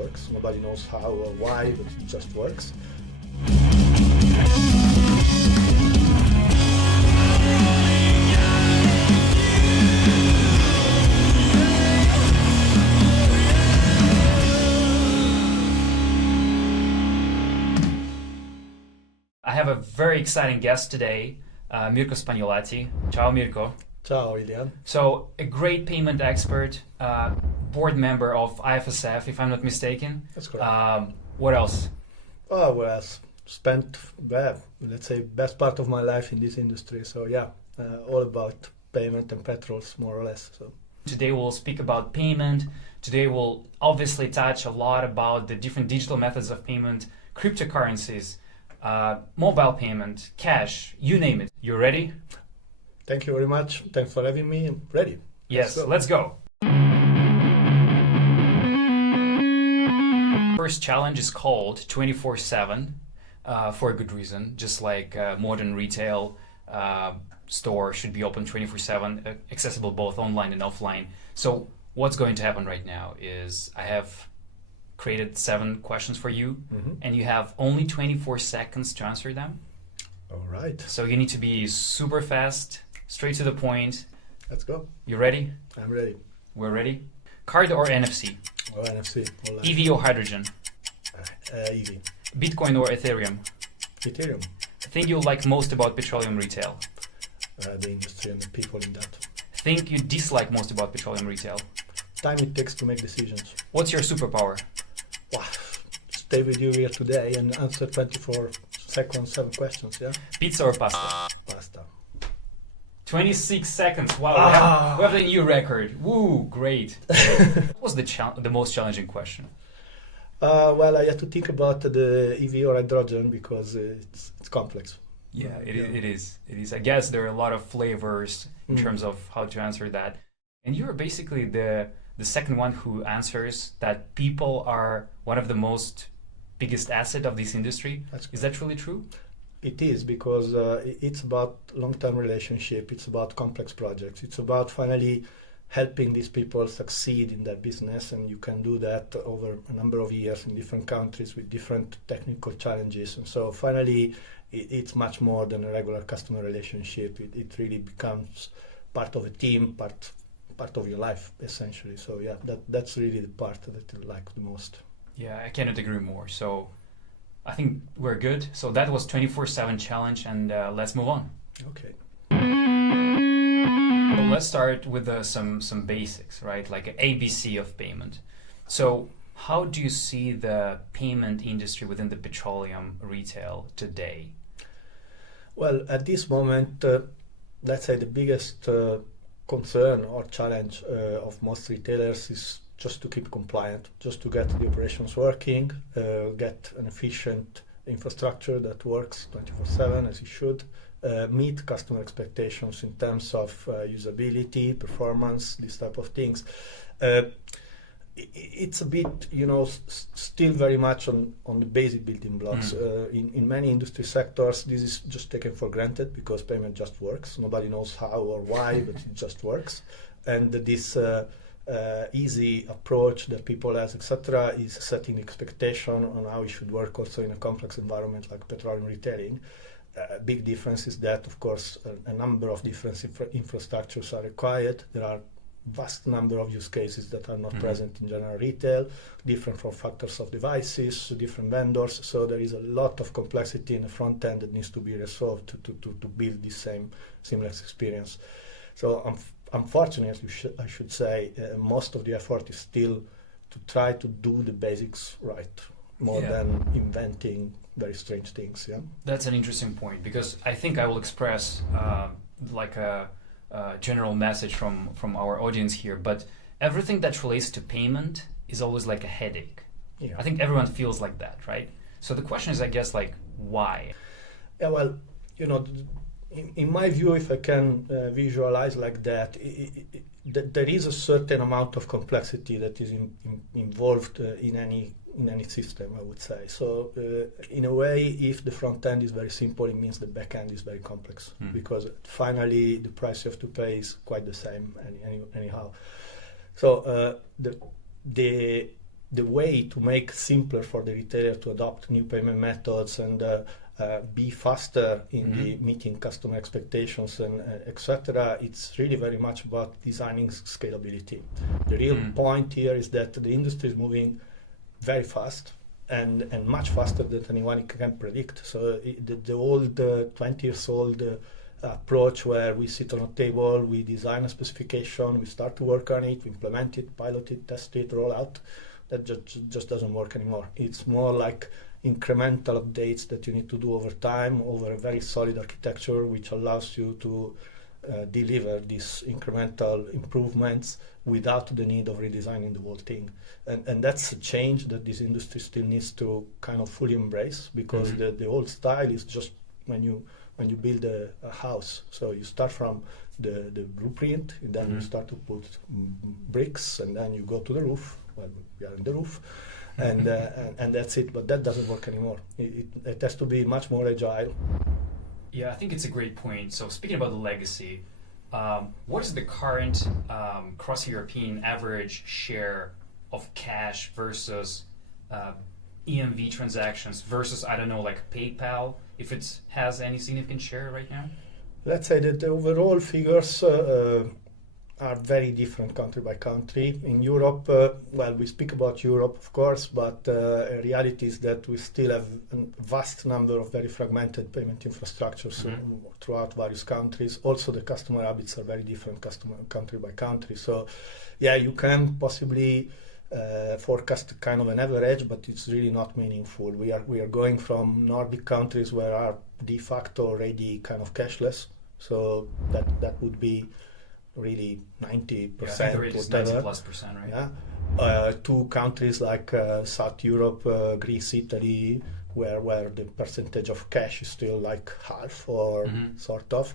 works. Nobody knows how or why, but it just works. I have a very exciting guest today, Mirko Spagnolatti. Ciao, Mirko. Ciao, Ilian. So, a great payment expert, board member of IFSF, if I'm not mistaken. That's correct. What else? Oh, well, I spent, let's say, best part of my life in this industry. So, yeah, all about payment and petrols, more or less. So today we'll speak about payment. Today we'll obviously touch a lot about the different digital methods of payment, cryptocurrencies, mobile payment, cash, you name it. You ready? Thank you very much. Thanks for having me. I'm ready. Yes, let's go. First challenge is called 24/7 for a good reason. Just like modern retail store should be open 24/7, accessible both online and offline. So what's going to happen right now is I have created 7 questions for you, and you have only 24 seconds to answer them. All right. So you need to be super fast, straight to the point. Let's go. You ready? I'm ready. We're ready. Card or NFC? Oh, NFC. EV or hydrogen? EV. Bitcoin or Ethereum? Ethereum. Thing you like most about petroleum retail? The industry and the people in that. Thing you dislike most about petroleum retail? Time it takes to make decisions. What's your superpower? Wow. Stay with you here today and answer 24 seconds, 7 questions, yeah? Pizza or pasta? Pasta. 26 seconds. Wow, we have a new record. Woo, great. What was the most challenging question? Well, I had to think about the EV or hydrogen because it's complex. Yeah, it is. I guess there are a lot of flavors in terms of how to answer that. And you're basically the second one who answers that people are one of the most biggest asset of this industry. Is that truly true? It is, because it's about long-term relationship, it's about complex projects, it's about finally helping these people succeed in their business, and you can do that over a number of years in different countries with different technical challenges. And so finally it's much more than a regular customer relationship. It really becomes part of a team, part of your life, essentially. So yeah, that's really the part that I like the most. Yeah, I cannot agree more. So I think we're good. So that was 24/7 challenge, and let's move on. Okay. So let's start with some basics, right? Like an ABC of payment. So how do you see the payment industry within the petroleum retail today? Well, at this moment, let's say the biggest concern or challenge of most retailers is just to keep compliant, just to get the operations working, get an efficient infrastructure that works 24/7 as it should, meet customer expectations in terms of usability, performance, these type of things. It's a bit, still very much on the basic building blocks. In many industry sectors, this is just taken for granted because payment just works. Nobody knows how or why, but it just works. And this easy approach that people have, etc., is setting expectation on how it should work also in a complex environment like petroleum retailing. Big difference is that, of course, a number of different infrastructures are required. There are vast number of use cases that are not present in general retail, different form factors of devices, different vendors. So there is a lot of complexity in the front end that needs to be resolved to build this same seamless experience. So unfortunately, I should say, most of the effort is still to try to do the basics right, more than inventing very strange things. Yeah, that's an interesting point, because I think I will express like a general message from our audience here. But everything that relates to payment is always like a headache. Yeah. I think everyone feels like that, right? So the question is, I guess, like, why? Yeah, well, in my view, if I can visualize like that, there is a certain amount of complexity that is involved in any system, I would say. So in a way, if the front end is very simple, it means the back end is very complex, because finally the price you have to pay is quite the same anyhow. So the the way to make simpler for the retailer to adopt new payment methods and be faster in the meeting customer expectations and etc. It's really very much about designing scalability. The real point here is that the industry is moving very fast and much faster than anyone can predict. So the old 20 years old approach where we sit on a table, we design a specification, we start to work on it, we implement it, pilot it, test it, roll out, that just doesn't work anymore. It's more like incremental updates that you need to do over time, over a very solid architecture, which allows you to deliver these incremental improvements without the need of redesigning the whole thing. And that's a change that this industry still needs to kind of fully embrace, because the old style is just when you build a house. So you start from the blueprint, and then you start to put bricks, and then you go to the roof. Well, we are in the roof. And that's it, but that doesn't work anymore. It has to be much more agile. Yeah, I think it's a great point. So speaking about the legacy, what is the current cross-European average share of cash versus EMV transactions versus, I don't know, like PayPal, if it has any significant share right now? Let's say that the overall figures are very different country by country. In Europe, well, we speak about Europe, of course, but reality is that we still have a vast number of very fragmented payment infrastructures throughout various countries. Also, the customer habits are very different country by country. So, yeah, you can possibly forecast kind of an average, but it's really not meaningful. We are going from Nordic countries where are de facto already kind of cashless. So that would be really 90%, whatever. 90+%, right? Yeah. To countries like South Europe, Greece, Italy, where the percentage of cash is still like half or sort of.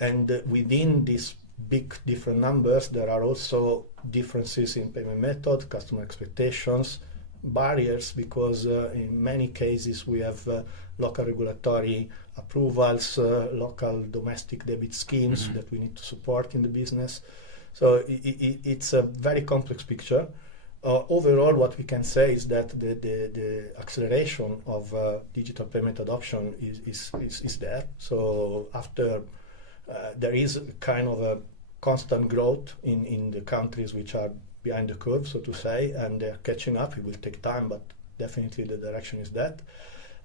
And within these big different numbers, there are also differences in payment method, customer expectations, barriers, because in many cases we have local regulatory approvals, local domestic debit schemes that we need to support in the business. So it's a very complex picture. Overall, what we can say is that the acceleration of digital payment adoption is there. So after there is kind of a constant growth in the countries which are behind the curve, so to say, and they're catching up. It will take time, but definitely the direction is that.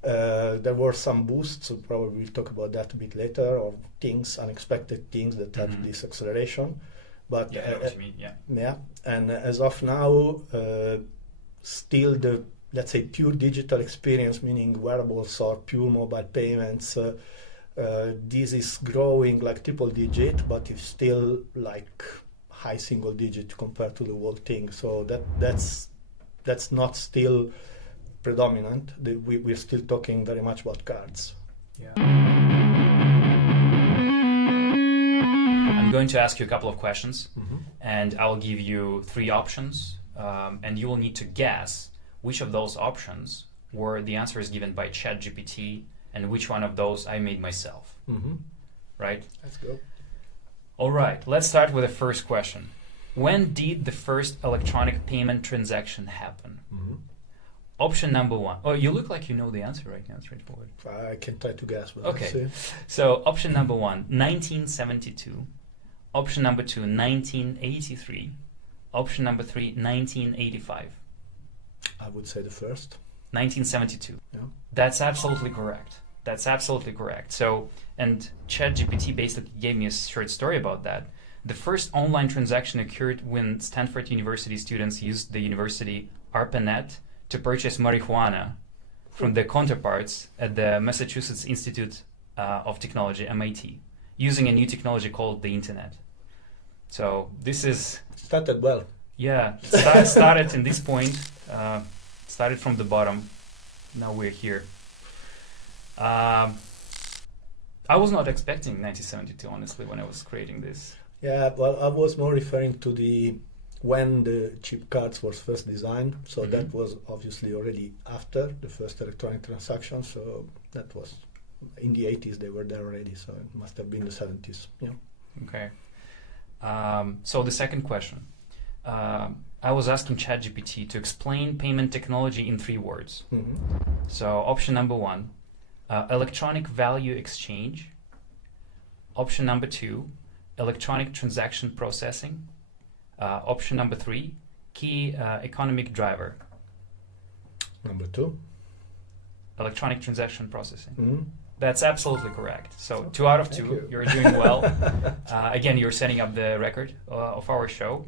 There were some boosts, so probably we'll talk about that a bit later, or unexpected things that had this acceleration. But I know what you mean, yeah. And as of now, still the, let's say, pure digital experience, meaning wearables or pure mobile payments, this is growing like triple digit, but it's still like high single digit compared to the whole thing. So that's not still predominant. We're still talking very much about cards. Yeah. I'm going to ask you a couple of questions, and I'll give you 3 options, and you will need to guess which of those options were the answers given by ChatGPT and which one of those I made myself. Right? Let's go. All right, let's start with the first question. When did the first electronic payment transaction happen? Option number 1. Oh, you look like you know the answer right now. It's straightforward. I can try to guess. But okay. So option number 1, 1972. Option number 2, 1983. Option number 3, 1985. I would say the first. 1972. Yeah. That's absolutely correct. That's absolutely correct. So, and ChatGPT basically gave me a short story about that. The first online transaction occurred when Stanford University students used the university ARPANET to purchase marijuana from the counterparts at the Massachusetts Institute of Technology, MIT, using a new technology called the internet. So this is... Started well. Yeah, started in this point, started from the bottom. Now we're here. I was not expecting 1972, honestly, when I was creating this. Yeah, well, I was more referring to when the chip cards was first designed. So that was obviously already after the first electronic transaction. So that was in the 80s, they were there already. So it must have been the 70s. Yeah. Okay. So the second question. I was asking ChatGPT to explain payment technology in 3 words. So option number 1, electronic value exchange. Option number 2, electronic transaction processing. Option number 3, key economic driver. Number 2. Electronic transaction processing. Mm-hmm. That's absolutely correct. So 2 out of 2, you're doing well. Again, you're setting up the record of our show.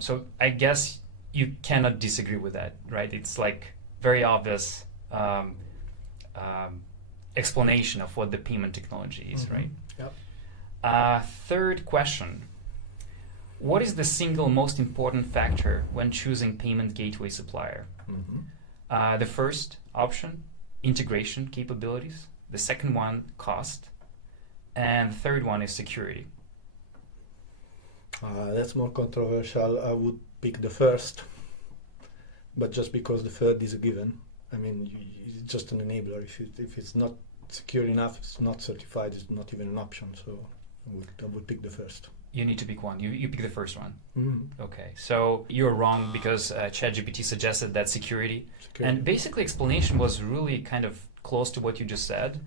So I guess you cannot disagree with that, right? It's like very obvious explanation of what the payment technology is, right? Yep. Third question. What is the single most important factor when choosing payment gateway supplier? The first option, integration capabilities. The second one, cost. And the third one is security. That's more controversial. I would pick the first, but just because the third is a given. I mean, it's just an enabler. If it's not secure enough, it's not certified, it's not even an option. So I would pick the first. You need to pick one. You pick the first one. Mm-hmm. Okay, so you're wrong because ChatGPT suggested that security. And basically explanation was really kind of close to what you just said.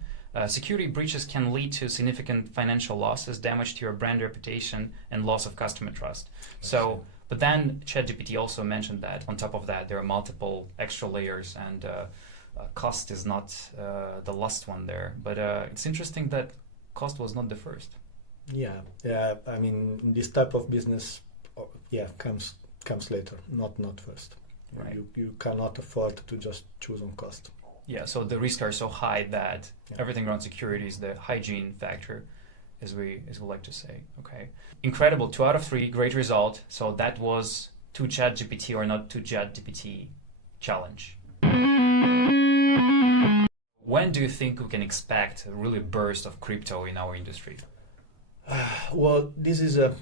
Security breaches can lead to significant financial losses, damage to your brand reputation, and loss of customer trust. So, but then ChatGPT also mentioned that on top of that, there are multiple extra layers, and cost is not the last one there. But it's interesting that cost was not the first. Yeah. I mean, in this type of business, comes later, not first. Right. You cannot afford to just choose on cost. Yeah, so the risks are so high that everything around security is the hygiene factor, as we like to say. Okay, incredible. 2 out of 3, great result. So that was to ChatGPT or not to ChatGPT challenge. When do you think we can expect a really burst of crypto in our industry? Well, this is a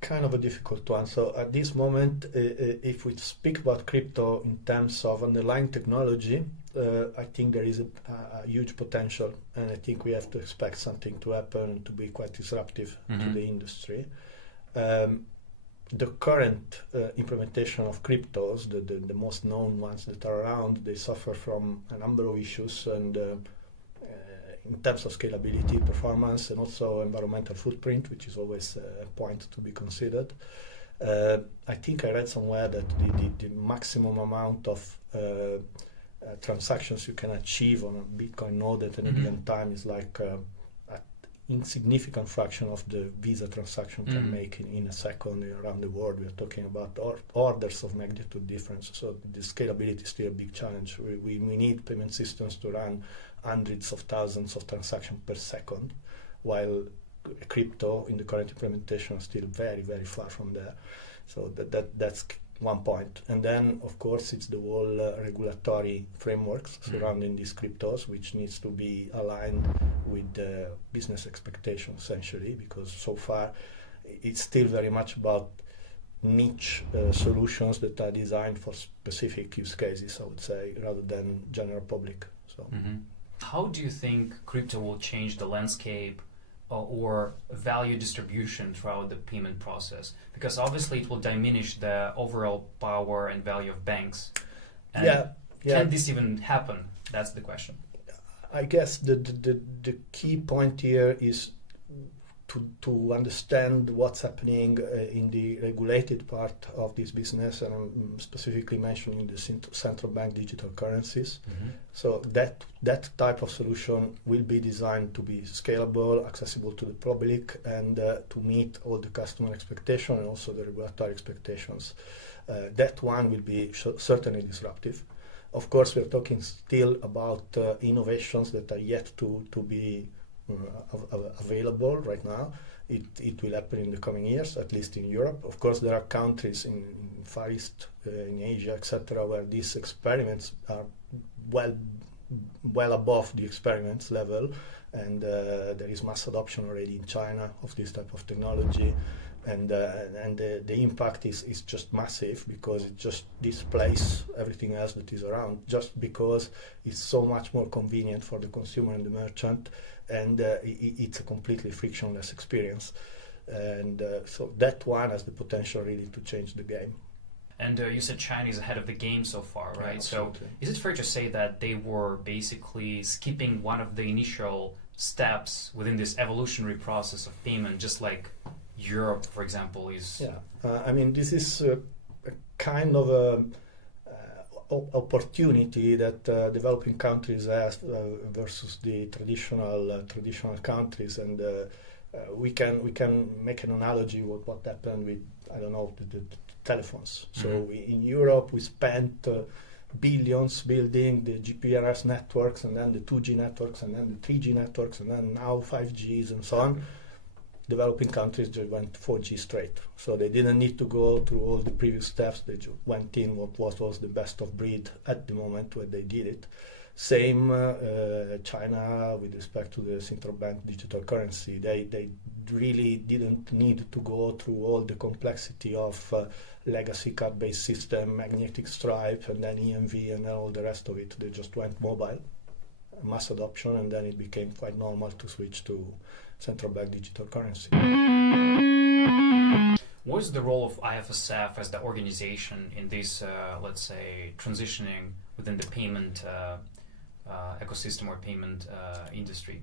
kind of a difficult one. So at this moment, if we speak about crypto in terms of underlying technology, I think there is a huge potential, and I think we have to expect something to happen and to be quite disruptive to the industry. The current implementation of cryptos, the most known ones that are around, they suffer from a number of issues, and in terms of scalability, performance, and also environmental footprint, which is always a point to be considered. I think I read somewhere that the maximum amount of transactions you can achieve on a Bitcoin node at any given time is like an insignificant fraction of the Visa transaction can make in a second around the world. We are talking about orders of magnitude difference. So the scalability is still a big challenge. We need payment systems to run hundreds of thousands of transactions per second, while crypto in the current implementation is still very, very far from there. So that's one point. And then, of course, it's the whole regulatory frameworks surrounding these cryptos, which needs to be aligned with the business expectation, essentially, because so far it's still very much about niche solutions that are designed for specific use cases, I would say, rather than general public. So. How do you think crypto will change the landscape or value distribution throughout the payment process? Because obviously it will diminish the overall power and value of banks. And can this even happen? That's the question. I guess the key point here is to understand what's happening in the regulated part of this business, and I'm specifically mentioning the central bank digital currencies. So that type of solution will be designed to be scalable, accessible to the public, and to meet all the customer expectations and also the regulatory expectations. That one will be certainly disruptive. Of course, we're talking still about innovations that are yet to be available right now. It will happen in the coming years, at least in Europe. Of course, there are countries in Far East, in Asia, etc., where these experiments are well above the experiments level, and there is mass adoption already in China of this type of technology, and the impact is just massive, because it just displaces everything else that is around, just because it's so much more convenient for the consumer and the merchant, and it's a completely frictionless experience. And so that one has the potential really to change the game. And you said China is ahead of the game so far, right? Yeah, so is it fair to say that they were basically skipping one of the initial steps within this evolutionary process of payment, just like Europe, for example, is? Yeah, I mean, this is a kind of a opportunity that developing countries have versus the traditional countries, and we can make an analogy with what happened with, I don't know, the telephones. So in Europe we spent billions building the GPRS networks, and then the 2G networks, and then the 3G networks, and then now 5Gs and so on. Developing countries just went 4G straight. So they didn't need to go through all the previous steps. They just went in what was the best of breed at the moment when they did it. Same China with respect to the central bank digital currency. They really didn't need to go through all the complexity of legacy card-based system, magnetic stripe, and then EMV and all the rest of it. They just went mobile, mass adoption, and then it became quite normal to switch to central bank digital currency. What is the role of IFSF as the organization in this, let's say, transitioning within the payment ecosystem or payment industry?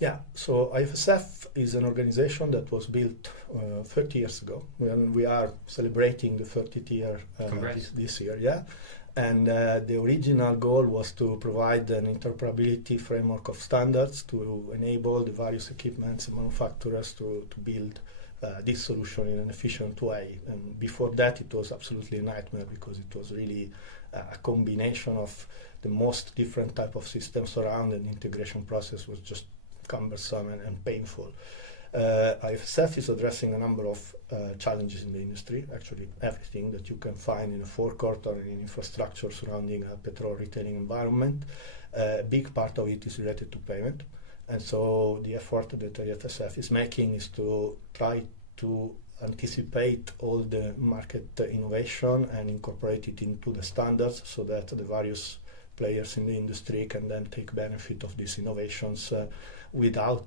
Yeah, so IFSF is an organization that was built 30 years ago, when we are celebrating the 30th year this year. Yeah. And the original goal was to provide an interoperability framework of standards to enable the various equipments and manufacturers to build this solution in an efficient way. And before that, it was absolutely a nightmare because it was really a combination of the most different type of systems around, and the integration process was just cumbersome and painful. IFSF is addressing a number of challenges in the industry, actually everything that you can find in a forecourt or in infrastructure surrounding a petrol retailing environment. A big part of it is related to payment, and so the effort that IFSF is making is to try to anticipate all the market innovation and incorporate it into the standards so that the various players in the industry can then take benefit of these innovations without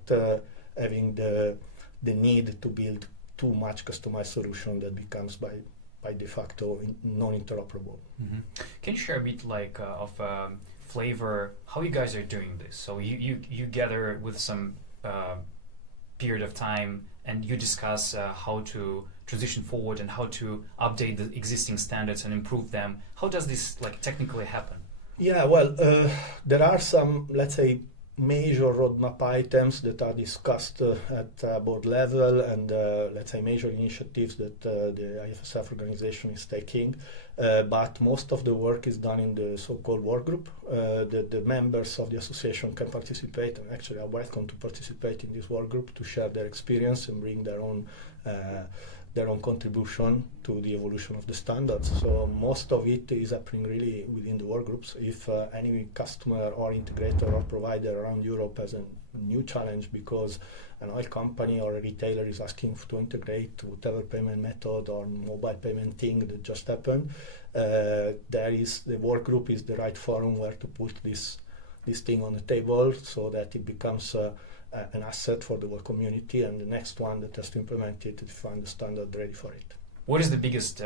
having the need to build too much customized solution that becomes by de facto non-interoperable. Mm-hmm. Can you share a bit of flavor how you guys are doing this? So you gather with some period of time and you discuss how to transition forward and how to update the existing standards and improve them. How does this technically happen? Yeah, well, there are some, let's say, major roadmap items that are discussed at board level, and let's say major initiatives that the IFSF organization is taking, but most of the work is done in the so-called work group. The members of the association can participate, and actually are welcome to participate in this work group to share their experience and bring their own contribution to the evolution of the standards. So most of it is happening really within the work groups. If any customer or integrator or provider around Europe has a new challenge because an oil company or a retailer is asking to integrate whatever payment method or mobile payment thing that just happened, the work group is the right forum where to put this thing on the table so that it becomes an asset for the whole community, and the next one that has to implement it to find the standard ready for it. What is the biggest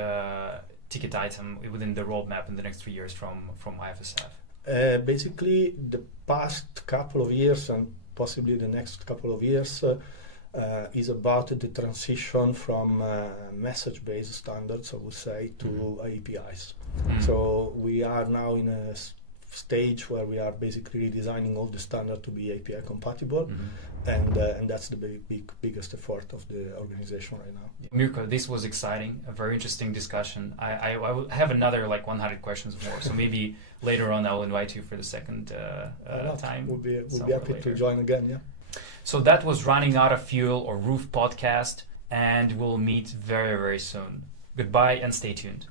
ticket item within the roadmap in the next 3 years from IFSF? Basically, the past couple of years and possibly the next couple of years is about the transition from message-based standards, I would say, to APIs. So we are now in a stage where we are basically redesigning all the standard to be API compatible, and that's the biggest effort of the organization right now. Mirko, this was exciting, a very interesting discussion. I will have another 100 questions more, so maybe later on I'll invite you for the second time. We'll be happy to join again, yeah. So that was Running Out of Fuel or R.O.O.F podcast, and we'll meet very, very soon. Goodbye and stay tuned.